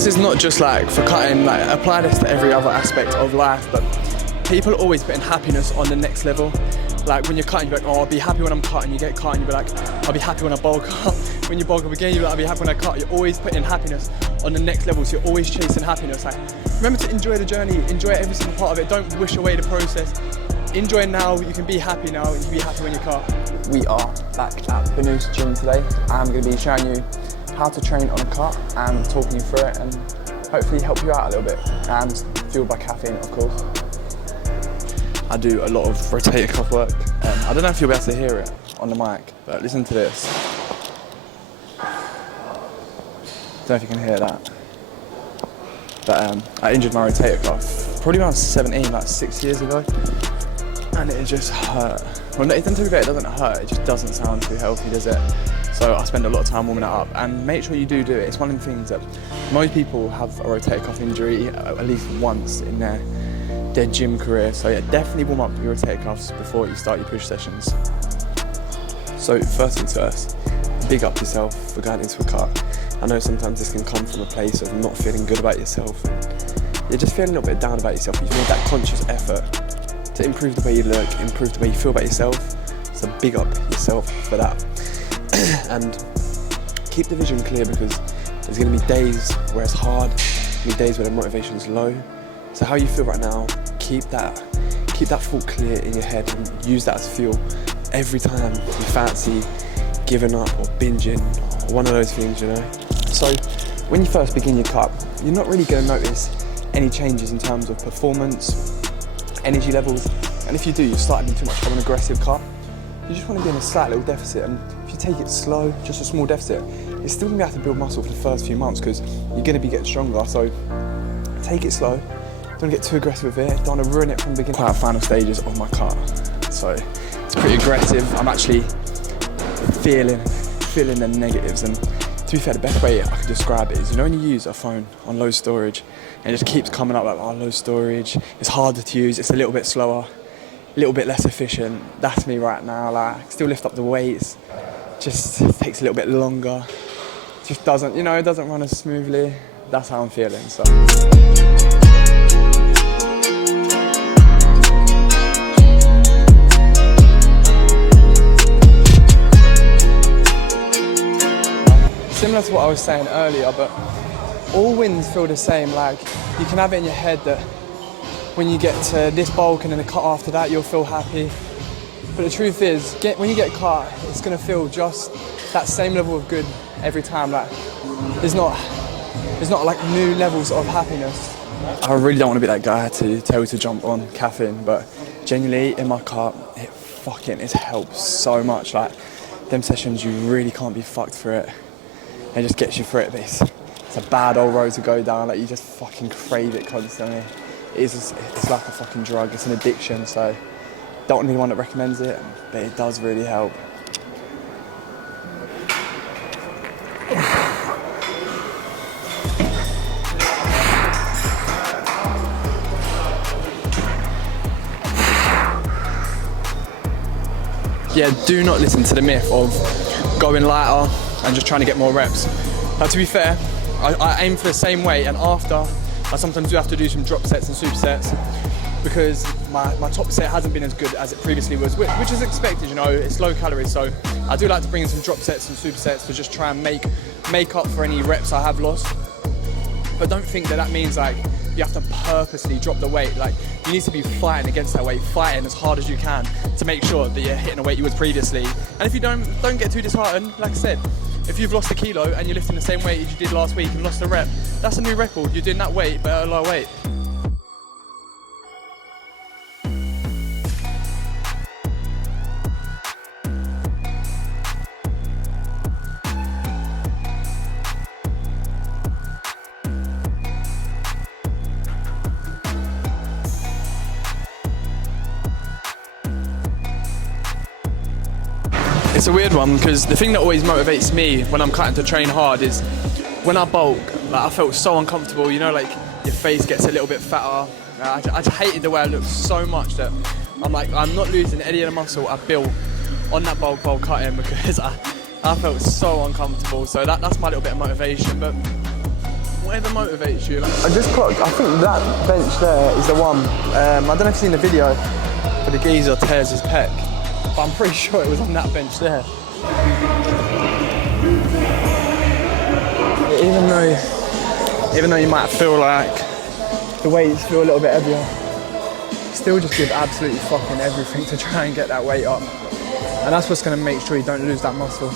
this is not just like for cutting, like apply this to every other aspect of life, but people always putting happiness on the next level. Like when you're cutting, you're like, oh, I'll be happy when I'm cutting. You get cut and you'll be like, I'll be happy when I bulk up. When you bulk up again, you're like, I'll be happy when I cut. You're always putting happiness on the next level, so you're always chasing happiness. Like, remember to enjoy the journey, enjoy every single part of it. Don't wish away the process. Enjoy now, you can be happy now, and you can be happy when you cut. We are back at Banu's gym today. I'm going to be showing you how to train on a cut and talking you through it and hopefully help you out a little bit. And fueled by caffeine, of course. I do a lot of rotator cuff work. I don't know if you'll be able to hear it on the mic, but listen to this. Don't know if you can hear that. But I injured my rotator cuff probably around 17, like 6 years ago. And it just hurt. Well, it doesn't hurt, it just doesn't sound too healthy, does it? So I spend a lot of time warming it up, and make sure you do it. It's one of the things that most people have a rotator cuff injury at least once in their gym career. So yeah, definitely warm up your rotator cuffs before you start your push sessions. So first things first, big up yourself for going into a cut. I know sometimes this can come from a place of not feeling good about yourself. You're just feeling a little bit down about yourself. You've made that conscious effort to improve the way you look, improve the way you feel about yourself. So big up yourself for that. And keep the vision clear, because there's going to be days where it's hard, be days where the motivation's low. So how you feel right now, keep that thought clear in your head and use that as fuel every time you fancy giving up or binging or one of those things, you know. So when you first begin your cut, you're not really going to notice any changes in terms of performance, energy levels, and if you do, you're starting too much of an aggressive cut. You just want to be in a slight little deficit, and if you take it slow, just a small deficit, you're still going to be able to build muscle for the first few months because you're going to be getting stronger. So take it slow, don't get too aggressive with it, don't want to ruin it from the beginning. Quite final stages of my cut, so it's pretty aggressive. I'm actually feeling the negatives, and to be fair, the best way I could describe it is, you know when you use a phone on low storage and it just keeps coming up like, oh, low storage, it's harder to use, it's a little bit slower, a little bit less efficient. That's me right now. Like, still lift up the weights, just takes a little bit longer, just doesn't, you know, it doesn't run as smoothly. That's how I'm feeling, so. Similar to what I was saying earlier, but all wins feel the same. Like, you can have it in your head that when you get to this bulk and then the cut after that, you'll feel happy. But the truth is, when you get cut, it's gonna feel just that same level of good every time. Like, there's not like new levels of happiness. I really don't want to be that guy to tell you to jump on caffeine, but genuinely in my cut, it helps so much. Like, them sessions, you really can't be fucked for it. It just gets you through it, but it's a bad old road to go down. Like, you just fucking crave it constantly. It's like a fucking drug, it's an addiction, so don't want anyone that recommends it, but it does really help. Yeah, do not listen to the myth of going lighter and just trying to get more reps. Now, to be fair, I aim for the same weight, and after, I sometimes do have to do some drop sets and supersets because my top set hasn't been as good as it previously was, which is expected, you know, it's low calories, so I do like to bring in some drop sets and supersets to just try and make up for any reps I have lost. But don't think that means like you have to purposely drop the weight. Like, you need to be fighting against that weight, fighting as hard as you can to make sure that you're hitting a weight you was previously. And if you don't get too disheartened, like I said, if you've lost a kilo and you're lifting the same weight as you did last week and lost a rep, that's a new record. You're doing that weight, but at a lower weight. It's a weird one, because the thing that always motivates me when I'm cutting to train hard is when I bulk. Like, I felt so uncomfortable, you know, like your face gets a little bit fatter. I just hated the way I looked so much that I'm like, I'm not losing any of the muscle I built on that bulk while cutting, because I felt so uncomfortable. So that's my little bit of motivation. But Whatever motivates you. Like, I just clocked, I think that bench there is the one. I don't know if you've seen the video. but the geezer tears his pec. But I'm pretty sure it was on that bench there. Even though you might feel like the weights feel a little bit heavier, still just give absolutely fucking everything to try and get that weight up. And that's what's gonna make sure you don't lose that muscle.